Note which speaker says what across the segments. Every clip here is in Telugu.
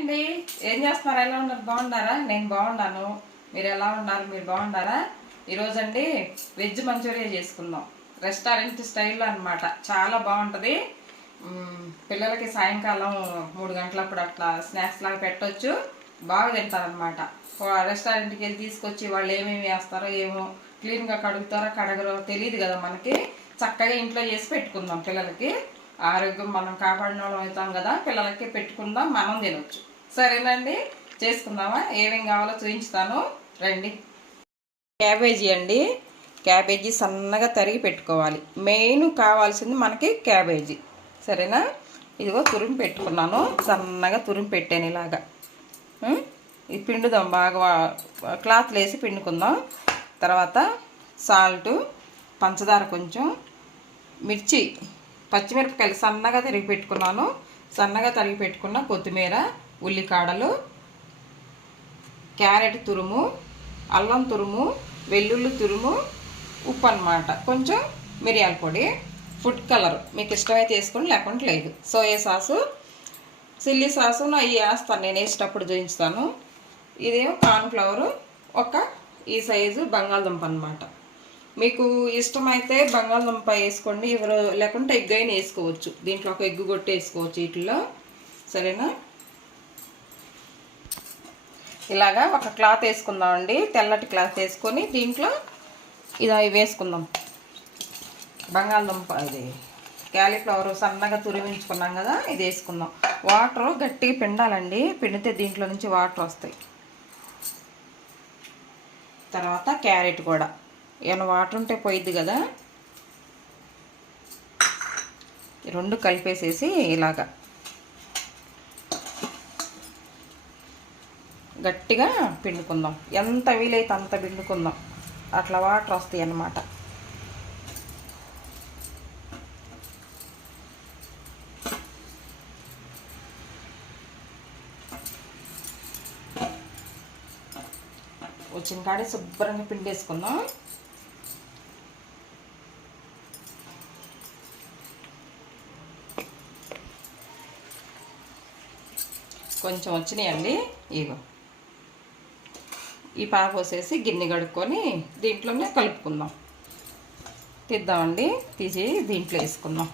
Speaker 1: అండి. ఏం చేస్తున్నారు? ఎలా ఉన్నారు? బాగున్నారా? నేను బాగున్నాను. మీరు ఎలా ఉన్నారు? మీరు బాగున్నారా? ఈరోజండి వెజ్ మంచూరియా చేసుకుందాం. రెస్టారెంట్ స్టైల్లో అనమాట చాలా బాగుంటుంది. పిల్లలకి సాయంకాలం మూడు గంటలప్పుడు అట్లా స్నాక్స్ లాగా పెట్టవచ్చు బాగా తింటారనమాట రెస్టారెంట్కి వెళ్ళి తీసుకొచ్చి వాళ్ళు ఏమేమి వేస్తారో ఏమో క్లీన్గా కడుగుతారో కడగరో తెలియదు కదా మనకి. చక్కగా ఇంట్లో చేసి పెట్టుకుందాం పిల్లలకి. ఆరోగ్యం మనం కాపాడిన వాళ్ళం అవుతాం కదా. పిల్లలకి పెట్టుకుందాం మనం తినొచ్చు. సరేనండి. చేసుకుందామా? ఏమేమి కావాలో చూపించుతాను రండి. క్యాబేజీ అండి. క్యాబేజీ సన్నగా తరిగి పెట్టుకోవాలి. మెయిన్ కావాల్సింది మనకి క్యాబేజీ. సరేనా? ఇదిగో తురిమి పెట్టుకున్నాను. సన్నగా తురిమి పెట్టాను ఇలాగా. ఇది పిండుదాం. బాగా క్లాత్లు వేసి పిండుకుందాం. తర్వాత సాల్ట్ పంచదార కొంచెం మిర్చి పచ్చిమిరపకాయలు సన్నగా తరిగి పెట్టుకున్నాను. సన్నగా తరిగి పెట్టుకున్న కొత్తిమీర ఉల్లికాడలు క్యారెట్ తురుము అల్లం తురుము వెల్లుల్లి తురుము ఉప్పు అనమాట కొంచెం మిరియాల పొడి ఫుడ్ కలర్. మీకు ఇష్టమైతే వేసుకొని లేకుండా లేదు. సోయా సాసు చిల్లీ సాసు నా ఇవి వేస్తాను. నేను వేసేటప్పుడు చూపిస్తాను. ఇదేమో కార్న్ఫ్లవరు ఒక ఈ సైజు బంగాళదుంప అన్నమాట. మీకు ఇష్టమైతే బంగాళదుంప వేసుకోండి ఇవరు లేకుంటే ఎగ్ అయినా వేసుకోవచ్చు. దీంట్లో ఒక ఎగ్గు కొట్టి వేసుకోవచ్చు వీటిలో సరేనా? ఇలాగా ఒక క్లాత్ వేసుకుందామండి. తెల్లటి క్లాత్ వేసుకొని దీంట్లో ఇది అవి వేసుకుందాం. బంగాళదుంప ఇది క్యాలీఫ్లవర్ సన్నగా తురిమించుకున్నాం కదా ఇది వేసుకుందాం. వాటర్ గట్టిగా పిండాలండి. పిండితే దీంట్లో నుంచి వాటర్ వస్తాయి. తర్వాత క్యారెట్ కూడా. ఏమైనా వాటర్ ఉంటే పోయిద్ది కదా. రెండు కలిపేసేసి ఇలాగా. గట్టిగా పిండుకుందాం. ఎంత వీలైతే అంత పిండుకుందాం. అట్లా వాటర్ వస్తాయి అన్నమాట. వచ్చిన కాడే శుభ్రంగా పిండేసుకుందాం. కొంచెం వచ్చినాయండి. ఇగో. ఈ పాప పోసేసి గిన్నె కడుక్కొని దీంట్లోనే కలుపుకుందాం. తీద్దామండి తీసి దీంట్లో వేసుకుందాం.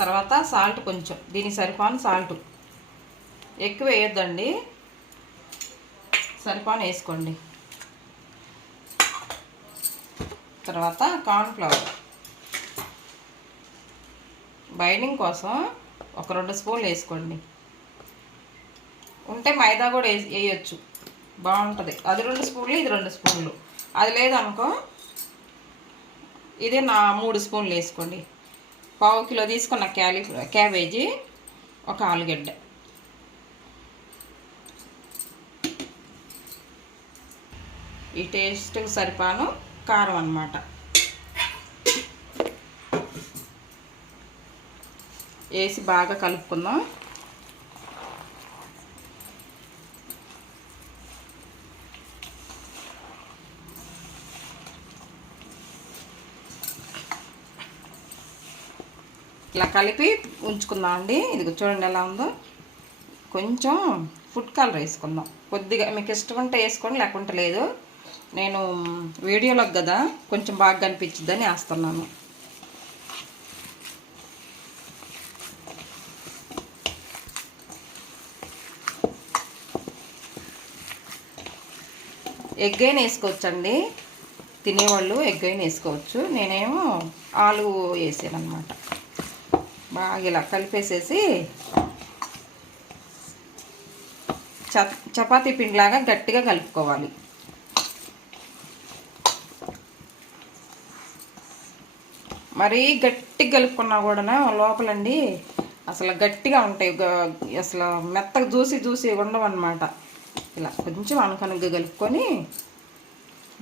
Speaker 1: తర్వాత సాల్ట్ కొంచెం దీనికి సరిపాను సాల్ట్. ఎక్కువ వేయొద్దండి సరిపాను వేసుకోండి. తర్వాత కార్న్ఫ్లవర్. బైండింగ్ కోసం ఒక రెండు స్పూన్లు వేసుకోండి. ఉంటే మైదా కూడా వేసి వేయచ్చు. బాగుంటుంది. అది రెండు స్పూన్లు ఇది రెండు స్పూన్లు. అది లేదనుకో ఇదే నా మూడు స్పూన్లు వేసుకోండి. పావు కిలో తీసుకున్న క్యాలీ క్యాబేజీ ఒక ఆలుగడ్డ. ఈ టేస్ట్కి సరిపాను. కారం అనమాట వేసి బాగా కలుపుకుందాం. ఇలా కలిపి ఉంచుకుందాం అండి. ఇది చూడండి ఎలా ఉందో. కొంచెం ఫుడ్ కలర్ వేసుకుందాం. కొద్దిగా మీకు ఇష్టం ఉంటే వేసుకోండి లేకుంటే లేదు. నేను వీడియోలోకి కదా కొంచెం బాగా కనిపించిద్దని వేస్తున్నాను. ఎగ్ అయినా వేసుకోవచ్చండి. తినేవాళ్ళు ఎగ్ అయిన వేసుకోవచ్చు. నేనేమో ఆలు వేసాను అనమాట బాగా ఇలా కలిపేసేసి చ చపాతీ పిండిలాగా గట్టిగా కలుపుకోవాలి. మరీ గట్టిగా కలుపుకున్నా కూడా లోపలండి. అసలు గట్టిగా ఉంటాయి. అసలు మెత్తగా చూసి చూసి ఉండవన్నమాట. ఇలా కొంచెం అనుకనుగ్గా కలుపుకొని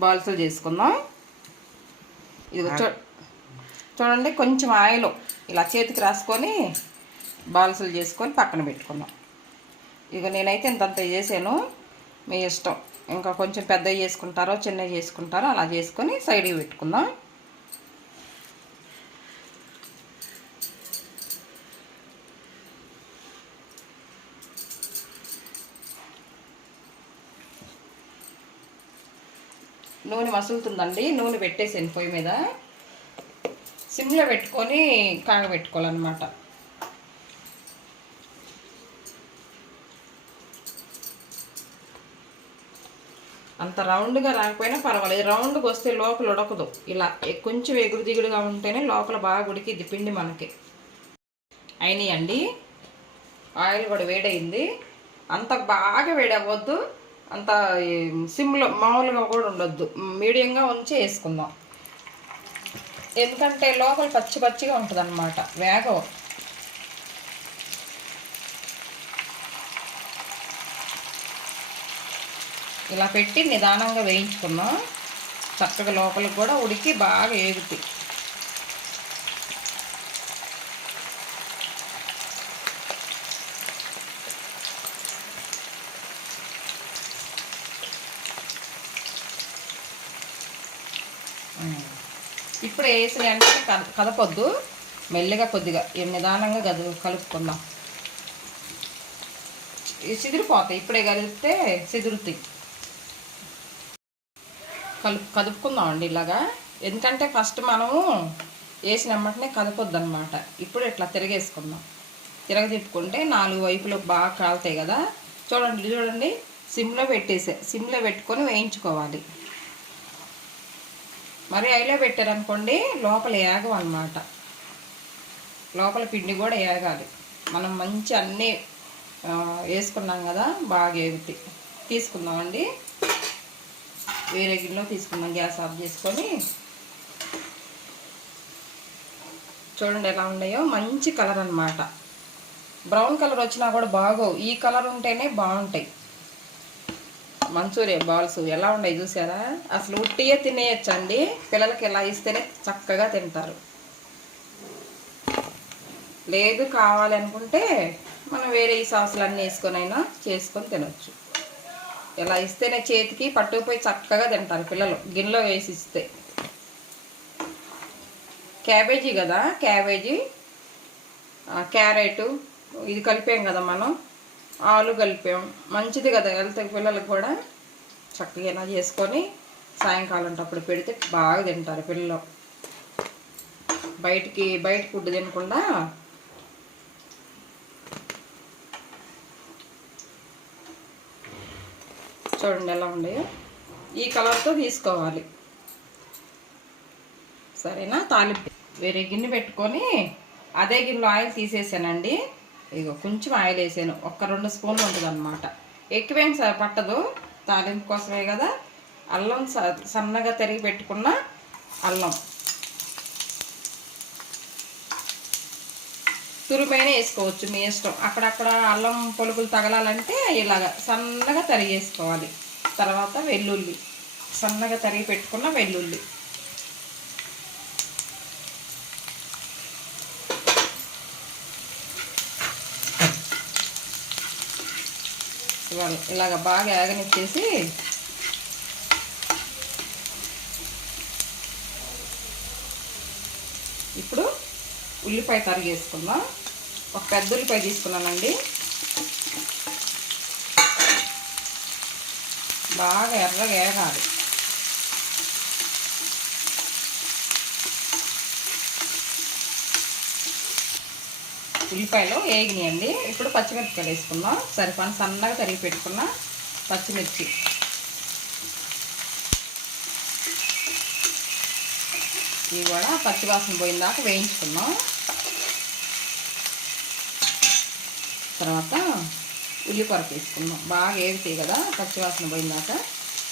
Speaker 1: బాల్సులు చేసుకుందాం. ఇది చూ చూడండి కొంచెం ఆయిల్ ఇలా చేతికి రాసుకొని బాల్సులు చేసుకొని పక్కన పెట్టుకుందాం. ఇక నేనైతే ఇంతంత చేసాను. మీ ఇష్టం. ఇంకా కొంచెం పెద్దవి చేసుకుంటారో చిన్నవి చేసుకుంటారో అలా చేసుకొని సైడ్కి పెట్టుకుందాం. నూనె మసులుతుందండి నూనె పెట్టేసాను పొయ్యి మీద. సిమ్లో పెట్టుకొని కాగబెట్టుకోవాలన్నమాట. అంత రౌండ్గా రాకపోయినా పర్వాలేదు. రౌండ్గా వస్తే లోపల ఉడకదు. ఇలా కొంచెం ఎగురు దిగుడుగా ఉంటేనే లోపల బాగా ఉడికిద్ది పిండి మనకి. అయినాయండి. ఆయిల్ కూడా వేడయింది. అంత బాగా వేడవద్దు అంత సిమ్లో మామూలుగా కూడా ఉండొద్దు. మీడియంగా ఉంచి వేసుకుందాం. ఎందుకంటే లోపల పచ్చి పచ్చిగా ఉంటుంది అనమాట వేగం ఇలా పెట్టి నిదానంగా వేయించుకున్నాం చక్కగా లోపలికి కూడా ఉడికి బాగా ఏగుతాయి ఇప్పుడు వేసిన వెంటనే కద కదపొద్దు. మెల్లిగా కొద్దిగా నిదానంగా కదు కలుపుకుందాం. సిదిరిపోతాయి. ఇప్పుడే కలిపితే సిదురుతాయి. కలుపు కదుపుకుందామండి ఇలాగా. ఎందుకంటే ఫస్ట్ మనము వేసిన వెంటనే కదపొద్దు అనమాట ఇప్పుడు ఇట్లా తిరగేసుకుందాం. తిరగ తిప్పుకుంటే నాలుగు వైపులు బాగా కాలుతాయి కదా. చూడండి చూడండి. సిమ్లో పెట్టేసే సిమ్లో పెట్టుకొని వేయించుకోవాలి. మరి అయిలో పెట్టారనుకోండి లోపల ఏగం అనమాట లోపల పిండి కూడా ఏగాలి. మనం మంచి అన్నీ వేసుకున్నాం కదా బాగా ఏగుతాయి తీసుకుందామండి. వేరే గిన్నెలో తీసుకుందాం గ్యాస్ ఆఫ్ చేసుకొని. చూడండి ఎలా ఉన్నాయో మంచి కలర్ అన్నమాట బ్రౌన్ కలర్ వచ్చినా కూడా బాగోవు. ఈ కలర్ ఉంటేనే బాగుంటాయి. మంచూరియా బాల్స్ ఎలా ఉన్నాయి చూసారా? అసలు ఉట్టియే తినేయచ్చండి. పిల్లలకి ఇలా ఇస్తేనే చక్కగా తింటారు. లేదు కావాలి అనుకుంటే మనం వేరే ఈ సాసులు అన్నీ వేసుకొని అయినా చేసుకొని తినొచ్చు. ఇలా ఇస్తేనే చేతికి పట్టుకుపోయి చక్కగా తింటారు పిల్లలు. గిన్నెలో వేసి ఇస్తే. క్యాబేజీ కదా? క్యాబేజీ క్యారెట్ ఇది కలిపాం కదా మనం. ఆలు కలిపాం. మంచిది కదా హెల్త్ పిల్లలకు కూడా. చక్కగా ఇలా చేసుకొని సాయంకాలం అప్పుడు పెడితే బాగా తింటారు పిల్లలు. బయటికి బయట ఫుడ్ తినకుండా చూడండి ఎలా ఉన్నాయో. ఈ కలర్తో తీసుకోవాలి. సరేనా? తాలింపు. వేరే గిన్నె పెట్టుకొని అదే గిన్నెలో ఆయిల్ తీసేసానండి. ఇగో కొంచెం ఆయిల్ వేసాను. ఒక్క రెండు స్పూన్లు ఉంటుంది అనమాట ఎక్కువేం పట్టదు. తాలింపు కోసమే కదా. అల్లం స- సన్నగా తరిగి పెట్టుకున్న అల్లం. తురుమైన వేసుకోవచ్చు మీ ఇష్టం. అక్కడక్కడ అల్లం పొలుకులు తగలాలంటే ఇలాగ సన్నగా తరిగేసుకోవాలి. తర్వాత వెల్లుల్లి. సన్నగా తరిగి పెట్టుకున్న వెల్లుల్లి. ఇవ్వాలి ఇలాగ బాగా ఏగనిచ్చేసి ఇప్పుడు ఉల్లిపాయ తరిగేసుకుందాం ఒక పెద్ద ఉల్లిపాయ తీసుకున్నానండి. బాగా ఎర్రగా ఏగాలి. ఉల్లిపాయలు వేగినాయండి ఇప్పుడు పచ్చిమిరపకాయలు వేసుకుందాం. సరిపని సన్నగా తరిగి పెట్టుకున్న పచ్చిమిర్చి. ఇవి కూడా పచ్చివాసన పోయిన దాకా వేయించుకుందాం. తర్వాత ఉల్లిపొరకు వేసుకుందాం బాగా ఏగుతాయి కదా పచ్చివాసన పోయిన దాకా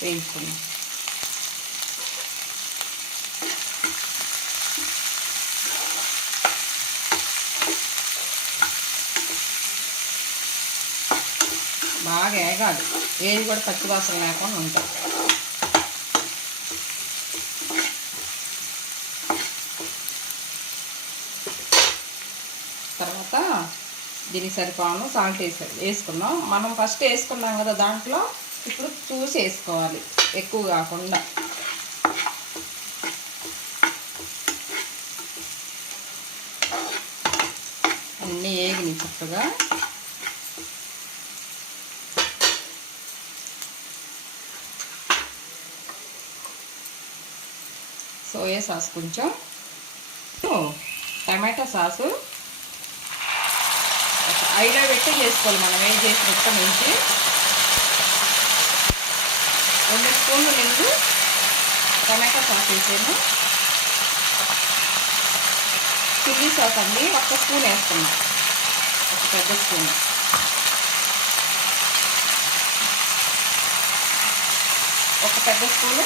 Speaker 1: వేయించుకుందాం. బాగా ఏగాలి. ఏది కూడా పచ్చివాసన లేకుండా ఉంటుంది తర్వాత దీనికి సరిపోను సాల్ట్ వేసి వేసుకున్నాం. మనం ఫస్ట్ వేసుకున్నాం కదా దాంట్లో ఇప్పుడు చూసి వేసుకోవాలి. ఎక్కువ కాకుండా. అన్నీ వేగినాయి చక్కగా. సోయా సాస్ కొంచెం. Tomato sauce. ఒక పెట్టి చేసుకోవాలి మనం ఏం చేసిన ఇక్కడి నుంచి రెండు స్పూన్లు నిండు టమాటా సాస్ వేసాను. చిల్లీ సాస్ అండి ఒక్క స్పూన్ వేస్తున్నాం ఒక పెద్ద స్పూన్. ఒక పెద్ద స్పూను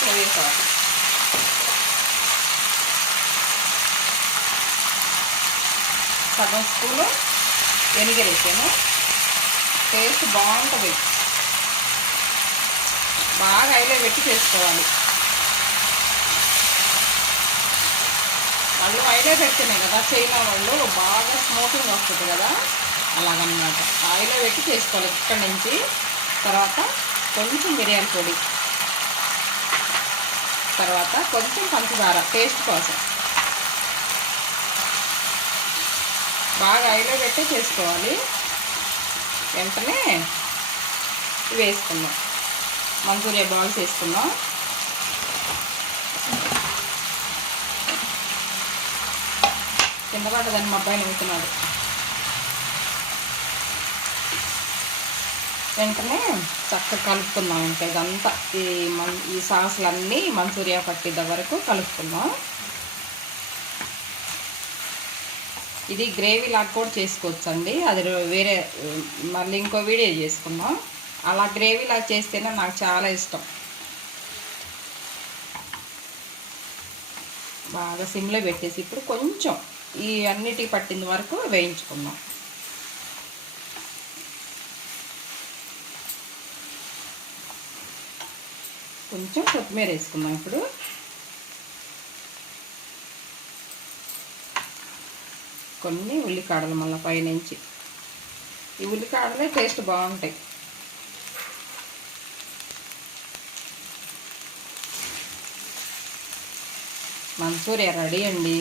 Speaker 1: సోయా సాస్ సగం స్పూను వెనిగర్ వేసాను టేస్ట్ బాగుంటుంది. బాగా ఐలో పెట్టి చేసుకోవాలి. వాళ్ళు ఆయిలే పెడుతున్నాయి కదా చైనా వాళ్ళు బాగా స్మోకింగ్ వస్తుంది కదా. అలాగన్నమాట ఆయిలో పెట్టి చేసుకోవాలి ఇక్కడి నుంచి. తర్వాత కొంచెం మిరియాల పొడి. తర్వాత కొంచెం పంచదార టేస్ట్ కోసం. బాగా ఐలో పెట్టి చేసుకోవాలి. వెంటనే వేసుకుందాం. మంచూరియా బాల్స్ వేసుకుందాం. కింద పడ్డదని మా అబ్బాయి నవ్వుతున్నాడు. వెంటనే చక్కగా కలుపుకుందాం ఇంకా ఇదంతా. ఈ మన్ ఈ సాసులన్నీ మంచూరియా పట్టిద్ద వరకు కలుపుకుందాం. ఇది గ్రేవీ లాగా కూడా చేసుకోవచ్చు అండి అది వేరే మళ్ళీ ఇంకో వీడియో చేసుకుందాం. అలా గ్రేవీ లాగా చేస్తేనే నాకు చాలా ఇష్టం. బాగా సిమ్లో పెట్టేసి ఇప్పుడు కొంచెం ఈ అన్నిటికి పట్టిన వరకు వేయించుకుందాం. కొంచెం కొత్తిమీర వేసుకుందాం ఇప్పుడు. కొన్ని ఉల్లికాడలు మళ్ళీ పైనుంచి. ఈ ఉల్లికాడలే టేస్ట్ బాగుంటాయి. మంచూరియా రెడీ అండి.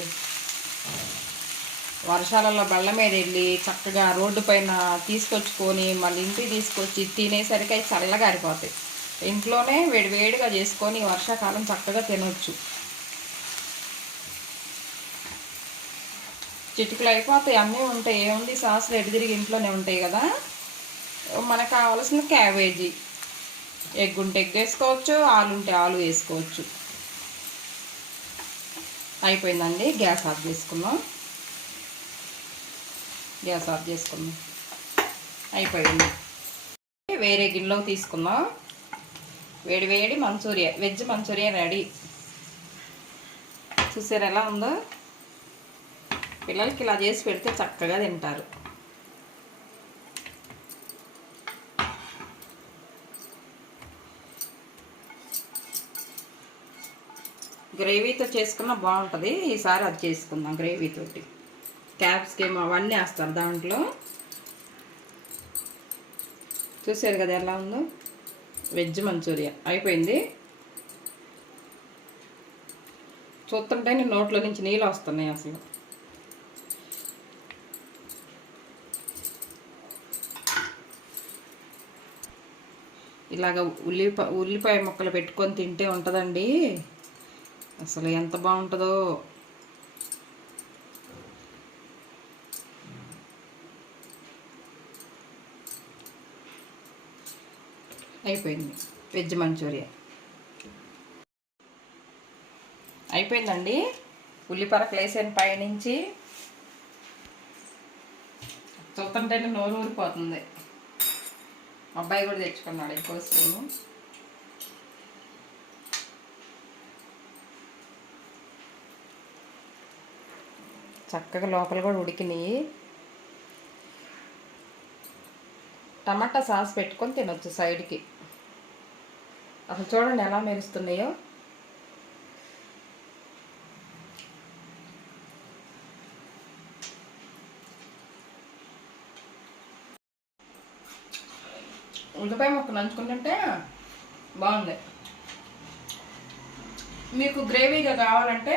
Speaker 1: వర్షాలలో బళ్ళ మీద వెళ్ళి చక్కగా రోడ్డు పైన తీసుకొచ్చుకొని మళ్ళీ ఇంటికి తీసుకొచ్చి తినేసరికి అవి చల్లగా ఆరిపోతాయి ఇంట్లోనే వేడి వేడిగా చేసుకొని వర్షాకాలం చక్కగా తినొచ్చు. చిటికలు అయిపోతాయి అన్నీ ఉంటాయి. ఏముంది? సాసులు ఎటు తిరిగి ఇంట్లోనే ఉంటాయి కదా. మనకు కావాల్సిన క్యాబేజీ. ఎగ్ ఉంటే ఎగ్ వేసుకోవచ్చు ఆలు ఉంటే ఆలు వేసుకోవచ్చు. అయిపోయిందండి. గ్యాస్ ఆఫ్ చేసుకుందాం. గ్యాస్ ఆఫ్ చేసుకున్నాం అయిపోయింది. వేరే గిన్నెలోకి తీసుకుందాం. వేడి వేడి మంచూరియా వెజ్ మంచూరియా రెడీ. చూసారు ఎలా ఉందో? పిల్లలకి ఇలా చేసి పెడితే చక్కగా తింటారు. గ్రేవీతో చేసుకున్న బాగుంటుంది. ఈసారి అది చేసుకుందాం గ్రేవీతోటి. క్యాప్సికమ్ అవన్నీ వేస్తారు దాంట్లో. చూసారు కదా ఎలా ఉందో? Veg manchurian. అయిపోయింది. చూస్తుంటే నోట్లో నుంచి నీళ్ళు వస్తున్నాయి అసలు. ఇలాగ ఉల్లిపాయ ఉల్లిపాయ ముక్కలు పెట్టుకొని తింటే ఉంటుందండి. అసలు ఎంత బాగుంటుందో. అయిపోయింది. Veg manchurian. అయిపోయిందండి. ఉల్లిపరకలు వేసాను పైనుంచి. చూస్తుంటేనే నోరు ఊరిపోతుంది. అబ్బాయి కూడా తెచ్చుకున్నాడు ఇంకో స్పూను. చక్కగా లోపల కూడా ఉడికినాయి. టమాటా సాస్ పెట్టుకొని తినొచ్చు సైడ్కి. అసలు చూడండి ఎలా మెరుస్తున్నాయో. ఉల్లిపాయ ముక్క నంచుకుంటుంటే బాగుంది. మీకు గ్రేవీగా కావాలంటే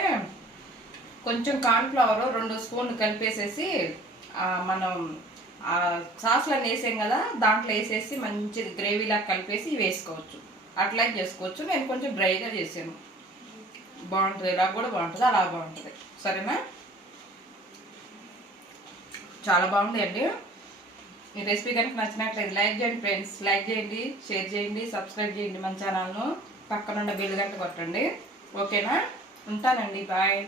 Speaker 1: కొంచెం కార్న్ఫ్లవర్ రెండు స్పూన్లు కలిపేసేసి మనం ఆ సాస్లన్నీ వేసాం కదా దాంట్లో వేసేసి మంచి గ్రేవీలా కలిపేసి వేసుకోవచ్చు. అట్లా చేసుకోవచ్చు. నేను కొంచెం డ్రైగా చేసాను బాగుంటుంది. ఇలా కూడా బాగుంటుంది. అలా బాగుంటుంది. సరేనా? చాలా బాగుంది అండి. ఈ రెసిపీ కనుక నచ్చినట్లయితే లైక్ చేయండి ఫ్రెండ్స్. లైక్ చేయండి షేర్ చేయండి సబ్స్క్రైబ్ చేయండి మన ఛానల్ను. పక్కనున్న బిల్లు గంట కొట్టండి. ఓకేనా? ఉంటానండి. బాయ్.